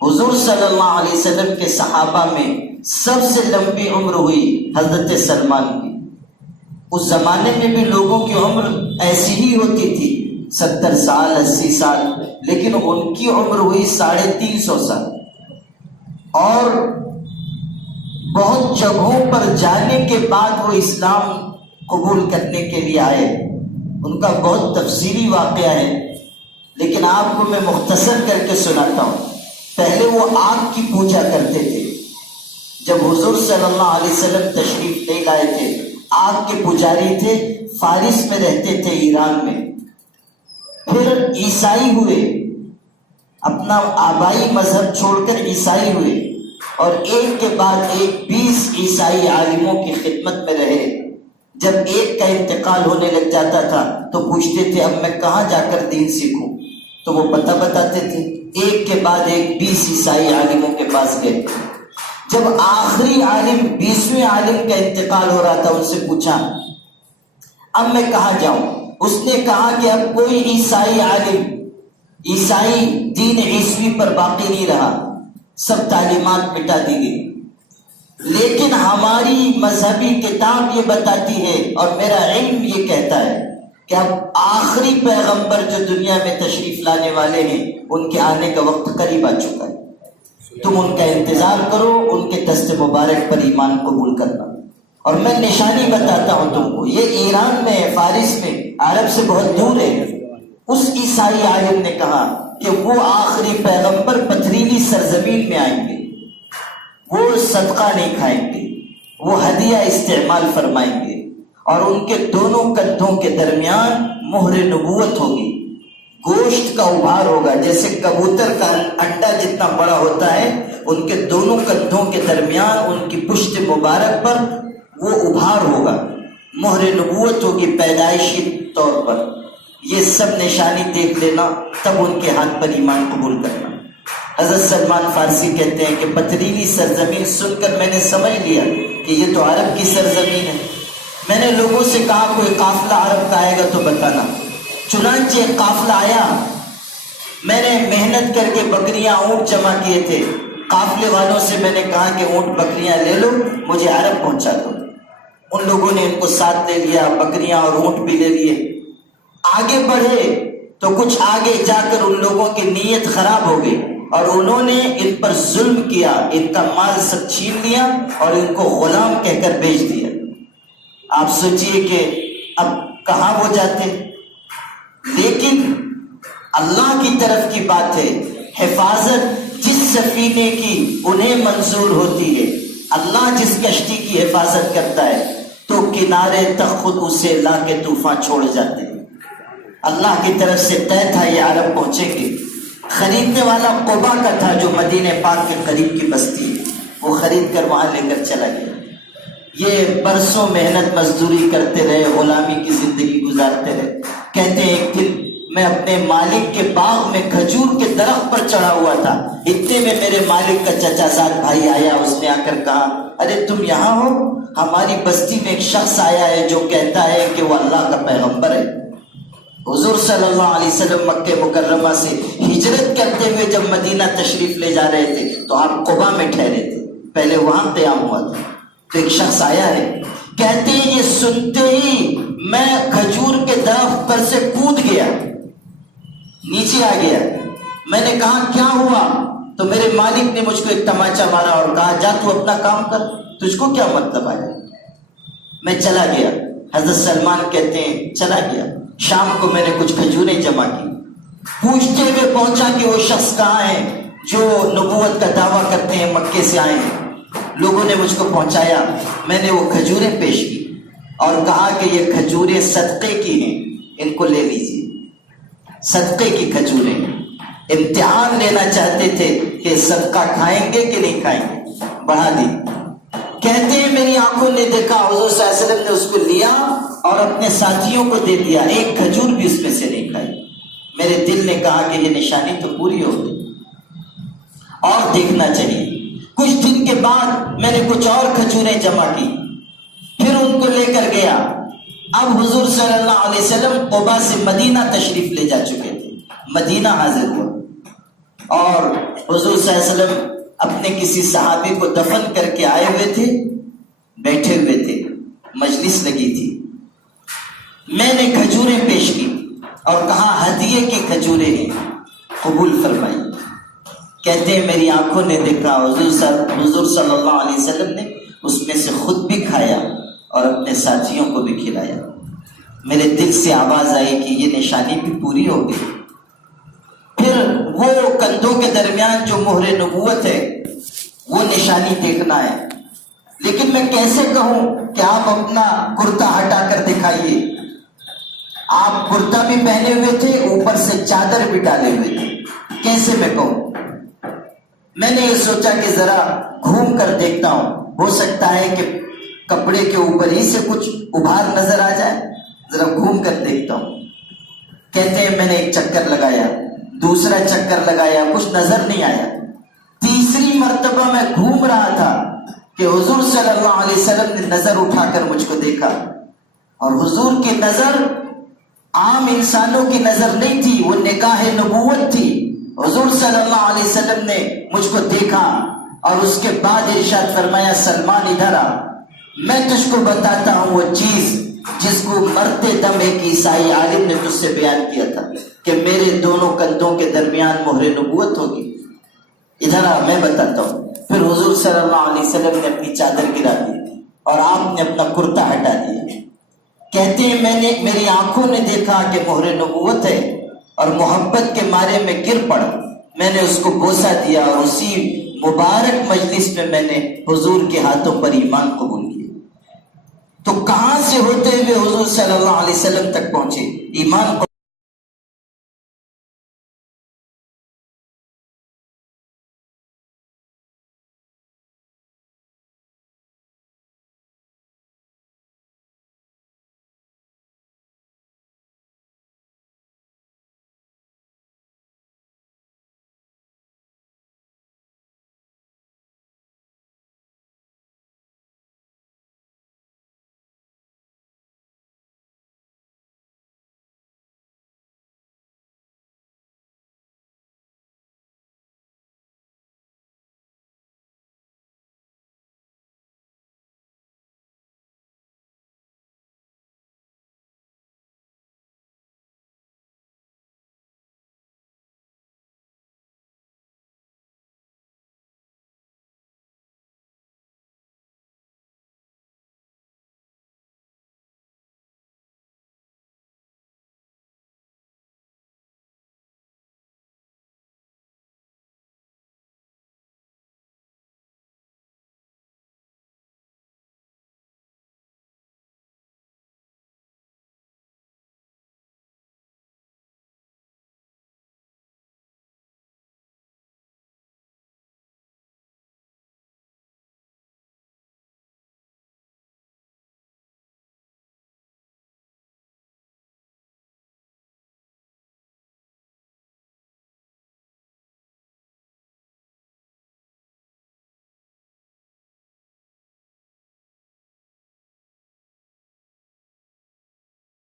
حضور صلی اللہ علیہ وسلم کے صحابہ میں سب سے لمبی عمر ہوئی حضرت سلمان کی۔ اس زمانے میں بھی لوگوں کی عمر ایسی ہی ہوتی تھی، 70 سال 80 سال، لیکن ان کی عمر ہوئی 350 سال، اور بہت جگہوں پر جانے کے بعد وہ اسلام قبول کرنے کے لیے آئے۔ ان کا بہت تفصیلی واقعہ ہے، لیکن آپ کو میں مختصر کر کے سناتا ہوں۔ پہلے وہ آگ کی پوجا کرتے تھے۔ جب حضور صلی اللہ علیہ وسلم تشریف لے لائے تھے، آگ کے پجاری تھے، فارس میں رہتے تھے، ایران میں۔ پھر عیسائی ہوئے، اپنا آبائی مذہب چھوڑ کر عیسائی ہوئے، اور ایک کے بعد ایک 20 عیسائی عالموں کی خدمت میں رہے۔ جب ایک کا انتقال ہونے لگ جاتا تھا تو پوچھتے تھے اب میں کہاں جا کر دین سیکھوں، تو وہ پتہ بتاتے تھے۔ ایک کے بعد ایک 20 عیسائی عالموں کے پاس گئے۔ جب آخری عالم 20ویں عالم کا انتقال ہو رہا تھا، ان سے پوچھا اب میں کہاں جاؤں؟ اس نے کہا کہ اب کوئی عیسائی عالم، عیسائی دین عیسوی پر باقی نہیں رہا، سب تعلیمات مٹا دی گئی، لیکن ہماری مذہبی کتاب یہ بتاتی ہے اور میرا علم یہ کہتا ہے کہ اب آخری پیغمبر جو دنیا میں تشریف لانے والے ہیں، ان کے آنے کا وقت قریب آ چکا ہے، تم ان کا انتظار کرو، ان کے دست مبارک پر ایمان قبول کرنا۔ اور میں نشانی بتاتا ہوں تم کو، یہ ایران میں ہے، فارس میں، عرب سے بہت دور ہے۔ اس عیسائی عالم نے کہا کہ وہ آخری پیغمبر پتھریلی سرزمین میں آئیں گے، وہ صدقہ نہیں کھائیں گے، وہ ہدیہ استعمال فرمائیں گے، اور ان کے دونوں کندھوں کے درمیان مہر نبوت ہوگی، گوشت کا ابھار ہوگا، جیسے کبوتر کا انڈا جتنا بڑا ہوتا ہے، ان کے دونوں کندھوں کے درمیان ان کی پشت مبارک پر وہ ابھار ہوگا، مہر نبوت ہوگی پیدائشی طور پر۔ یہ سب نشانی دیکھ لینا، تب ان کے ہاتھ پر ایمان قبول کرنا۔ حضرت سلمان فارسی کہتے ہیں کہ پتھریلی سرزمین سن کر میں نے سمجھ لیا کہ یہ تو عرب کی سرزمین ہے۔ میں نے لوگوں سے کہا کوئی قافلہ عرب کا آئے گا تو بتانا۔ چنانچہ ایک قافلہ آیا، میں نے محنت کر کے بکریاں اونٹ جمع کیے تھے، قافلے والوں سے میں نے کہا کہ اونٹ بکریاں لے لو، مجھے عرب پہنچا دو۔ ان لوگوں نے ان کو ساتھ لے لیا، بکریاں اور اونٹ بھی لے لیے۔ آگے بڑھے تو کچھ آگے جا کر ان لوگوں کی نیت خراب ہو گئی، اور انہوں نے ان پر ظلم کیا، ان کا مال سب چھین لیا اور ان کو غلام کہہ کر بیچ دیا۔ آپ سوچئے کہ اب کہاں وہ جاتے؟ لیکن اللہ کی طرف کی بات ہے، حفاظت جس سفینے کی انہیں منظور ہوتی ہے، اللہ جس کشتی کی حفاظت کرتا ہے تو کنارے تک خود اسے لا کے طوفان چھوڑ جاتے ہیں۔ اللہ کی طرف سے طے تھا یہ عرب پہنچیں گے۔ خریدنے والا قبا کا تھا جو مدینہ پاک کے قریب کی بستی ہے، وہ خرید کر وہاں لے کر چلا گیا۔ یہ برسوں محنت مزدوری کرتے رہے، غلامی کی زندگی گزارتے رہے۔ کہتے ہیں ایک دن میں اپنے مالک کے باغ میں کھجور کے درخت پر چڑھا ہوا تھا، اتنے میں میرے مالک کا چچا زاد بھائی آیا۔ اس نے آ کر کہا ارے تم یہاں ہو؟ ہماری بستی میں ایک شخص آیا ہے جو کہتا ہے کہ وہ اللہ کا پیغمبر ہے۔ حضور صلی اللہ علیہ وسلم مکہ مکرمہ سے ہجرت کرتے ہوئے جب مدینہ تشریف لے جا رہے تھے تو آپ قبا میں ٹھہرے تھے، پہلے وہاں قیام ہوا تھا۔ تو ایک شخص آیا ہے، کہتے ہیں یہ سنتے ہی میں کھجور کے درخت پر سے کود گیا، نیچے آ گیا۔ میں نے کہا کیا ہوا؟ تو میرے مالک نے مجھ کو ایک تماچا مارا اور کہا جا تو اپنا کام کر، تجھ کو کیا مطلب آیا؟ میں چلا گیا۔ حضرت سلمان کہتے ہیں چلا گیا، شام کو میں نے کچھ کھجوریں جمع کی، پوچھتے ہوئے پہنچا کہ وہ شخص کہاں ہے جو نبوت کا دعویٰ کرتے ہیں، مکے سے آئے ہیں۔ لوگوں نے مجھ کو پہنچایا، میں نے وہ کھجوریں پیش کی اور کہا کہ یہ کھجوریں صدقے کی ہیں، ان کو لے لیجیے، صدقے کی کھجوریں۔ امتحان لینا چاہتے تھے کہ صدقہ کھائیں گے کہ نہیں کھائیں گے، بڑھا دی۔ کہتے ہیں میری آنکھوں نے دیکھا حضور صلی اللہ علیہ وسلم نے اس کو لیا اور اپنے ساتھیوں کو دے دیا، ایک کھجور بھی اس میں سے نہیں کھائی۔ میرے دل نے کہا کہ یہ نشانی تو پوری ہو گئی اور دیکھنا چاہیے۔ کچھ دن کے بعد میں نے کچھ اور کھجوریں جمع کی، پھر ان کو لے کر گیا۔ اب حضور صلی اللہ علیہ وسلم قبا سے مدینہ تشریف لے جا چکے تھے، مدینہ حاضر ہوا۔ اور حضور صلی اللہ علیہ وسلم اپنے کسی صحابی کو دفن کر کے آئے ہوئے تھے، بیٹھے ہوئے تھے، مجلس لگی تھی. میں نے کھجوریں پیش کی اور کہا ہدیے کی کھجوریں ہیں، قبول فرمائی. کہتے ہیں میری آنکھوں نے دیکھا حضور صلی اللہ علیہ وسلم نے اس میں سے خود بھی کھایا اور اپنے ساتھیوں کو بھی کھلایا. میرے دل سے آواز آئی کہ یہ نشانی بھی پوری ہو گئی. پھر وہ کندھوں کے درمیان جو مہر نبوت ہے وہ نشانی دیکھنا ہے. لیکن میں کیسے کہوں کہ آپ اپنا کرتا ہٹا کر دکھائیے؟ آپ کرتا بھی پہنے ہوئے تھے، اوپر سے چادر بھی ڈالے ہوئے تھے. کیسے میں کہوں؟ میں نے یہ سوچا کہ ذرا گھوم کر دیکھتا ہوں، ہو سکتا ہے کہ کپڑے کے اوپر ہی سے کچھ ابھار نظر آ جائے، ذرا گھوم کر دیکھتا ہوں. کہتے ہیں میں نے ایک چکر لگایا، دوسرا چکر لگایا، کچھ نظر نہیں آیا. تیسری مرتبہ میں گھوم رہا تھا کہ حضور صلی اللہ علیہ وسلم نے نظر اٹھا کر مجھ کو دیکھا. اور حضور کی نظر عام انسانوں کی نظر نہیں تھی، وہ نگاہ نبوت تھی. حضور صلی اللہ علیہ وسلم نے مجھ کو دیکھا اور اس کے بعد ارشاد فرمایا سلمان ادھر آ، میں تجھ کو بتاتا ہوں وہ چیز جس کو مرتے دم ایک عیسائی عالم نے تجھ سے بیان کیا تھا کہ میرے دونوں کندھوں کے درمیان مہر نبوت ہوگی. ادھر آ میں بتاتا ہوں. پھر حضور صلی اللہ علیہ وسلم نے اپنی چادر گرا دی اور آپ نے اپنا کرتا ہٹا دیا. کہتے ہیں میری آنکھوں نے دیکھا کہ مہر نبوت ہے اور محبت کے مارے میں گر پڑا. میں نے اس کو بوسہ دیا اور اسی مبارک مجلس میں نے حضور کے ہاتھوں پر ایمان قبول کیا. تو کہاں سے ہوتے ہوئے حضور صلی اللہ علیہ وسلم تک پہنچے ایمان